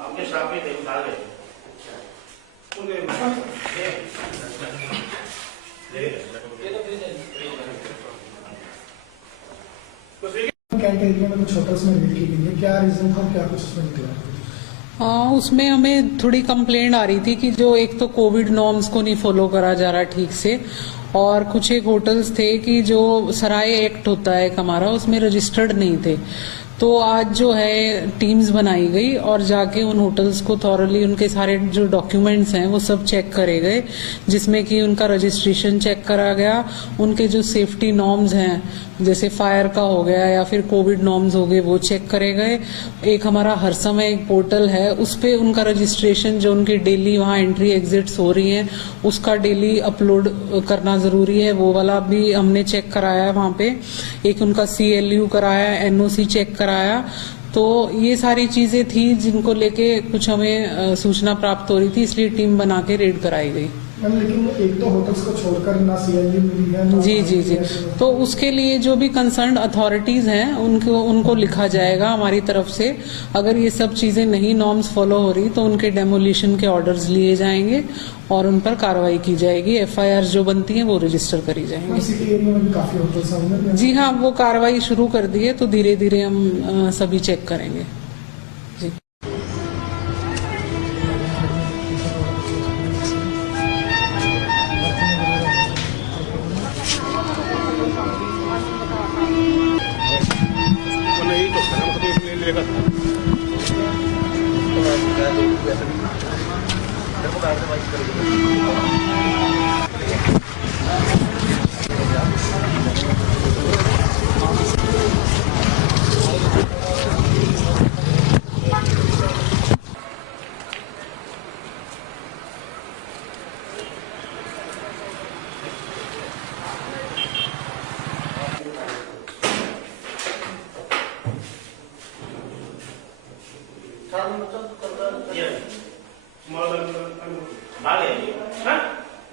आपके स्टाफ में थे डाले एरिया में कुछ होटल्स में रेड की गई है, क्या रीजन था, क्या कुछ उसमें निकला? उसमें हमें थोड़ी कंप्लेंट आ रही थी कि जो एक तो कोविड नॉर्म्स को नहीं फॉलो करा जा रहा ठीक से, और कुछ एक होटल्स थे कि जो सराय एक्ट होता है हमारा उसमें रजिस्टर्ड नहीं थे। तो आज जो है टीम्स बनाई गई और जाके उन होटल्स को थॉरली उनके सारे जो डॉक्यूमेंट्स हैं वो सब चेक करे गए, जिसमें कि उनका रजिस्ट्रेशन चेक करा गया, उनके जो सेफ्टी नॉर्म्स हैं जैसे फायर का हो गया या फिर कोविड नॉर्म्स हो गए वो चेक करे गए। एक हमारा हर समय एक पोर्टल है उस पे उनका रजिस्ट्रेशन जो उनकी डेली वहाँ एंट्री एग्जिट्स हो रही हैं उसका डेली अपलोड करना जरूरी है, वो वाला भी हमने चेक कराया है वहाँ पे। एक उनका CLU कराया, NOC चेक कराया। तो ये सारी चीजें थी जिनको लेके कुछ हमें सूचना प्राप्त हो रही थी, इसलिए टीम बना के रेड कराई गई। लेकिन एक तो होटल्स को छोड़कर ना CLU मिली है जी। तो उसके लिए जो भी कंसर्न अथॉरिटीज हैं उनको लिखा जाएगा हमारी तरफ से। अगर ये सब चीजें नहीं नॉर्म्स फॉलो हो रही तो उनके डेमोलिशन के ऑर्डर्स लिए जाएंगे और उन पर कार्रवाई की जाएगी। FIR जो बनती है वो रजिस्टर करी जाएंगी। सिटी एरिया में भी काफी होटल्स हैं। जी हाँ, वो कार्रवाई शुरू कर दी है, तो धीरे धीरे हम सभी चेक करेंगे। जी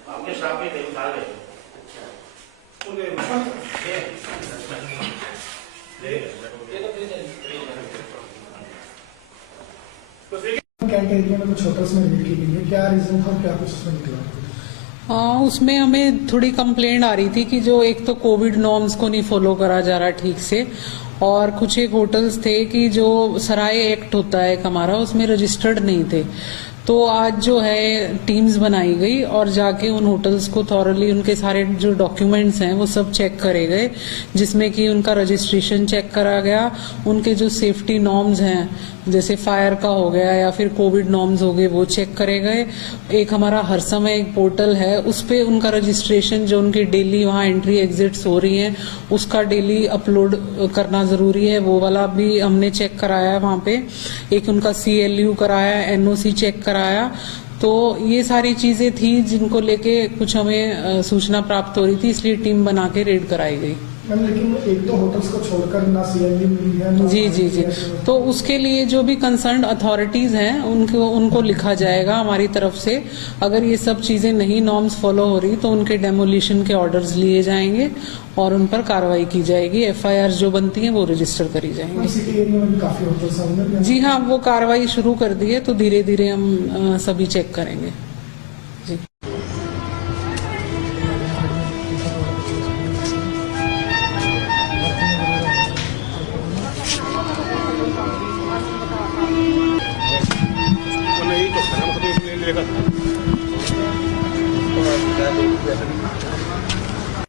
आपके स्टाफ में थे डाले एरिया में कुछ होटल्स में रेड की गई है, क्या रीजन था, क्या कुछ उसमें निकला? उसमें हमें थोड़ी कंप्लेंट आ रही थी कि जो एक तो कोविड नॉर्म्स को नहीं फॉलो करा जा रहा ठीक से, और कुछ एक होटल्स थे कि जो सराय एक्ट होता है हमारा उसमें रजिस्टर्ड नहीं थे। तो आज जो है टीम्स बनाई गई और जाके उन होटल्स को थॉरली उनके सारे जो डॉक्यूमेंट्स हैं वो सब चेक करे गए, जिसमें कि उनका रजिस्ट्रेशन चेक करा गया, उनके जो सेफ्टी नॉर्म्स हैं जैसे फायर का हो गया या फिर कोविड नॉर्म्स हो गए वो चेक करे गए। एक हमारा हर समय एक पोर्टल है उस पे उनका रजिस्ट्रेशन जो उनकी डेली वहाँ एंट्री एग्जिट्स हो रही हैं उसका डेली अपलोड करना जरूरी है, वो वाला भी हमने चेक कराया है वहाँ पे। एक उनका CLU कराया, NOC चेक कराया। तो ये सारी चीजें थी जिनको लेके कुछ हमें सूचना प्राप्त हो रही थी, इसलिए टीम बना के रेड कराई गई। लेकिन एक तो होटल्स को छोड़कर ना CLU मिली है जी। तो उसके लिए जो भी कंसर्न अथॉरिटीज हैं उनको लिखा जाएगा हमारी तरफ से। अगर ये सब चीजें नहीं नॉर्म्स फॉलो हो रही तो उनके डेमोलिशन के ऑर्डर्स लिए जाएंगे और उन पर कार्रवाई की जाएगी। FIR जो बनती है वो रजिस्टर करी जाएंगी। सिटी एरिया में भी काफी होटल्स हैं। जी हाँ, वो कार्रवाई शुरू कर दी है, तो धीरे धीरे हम सभी चेक करेंगे।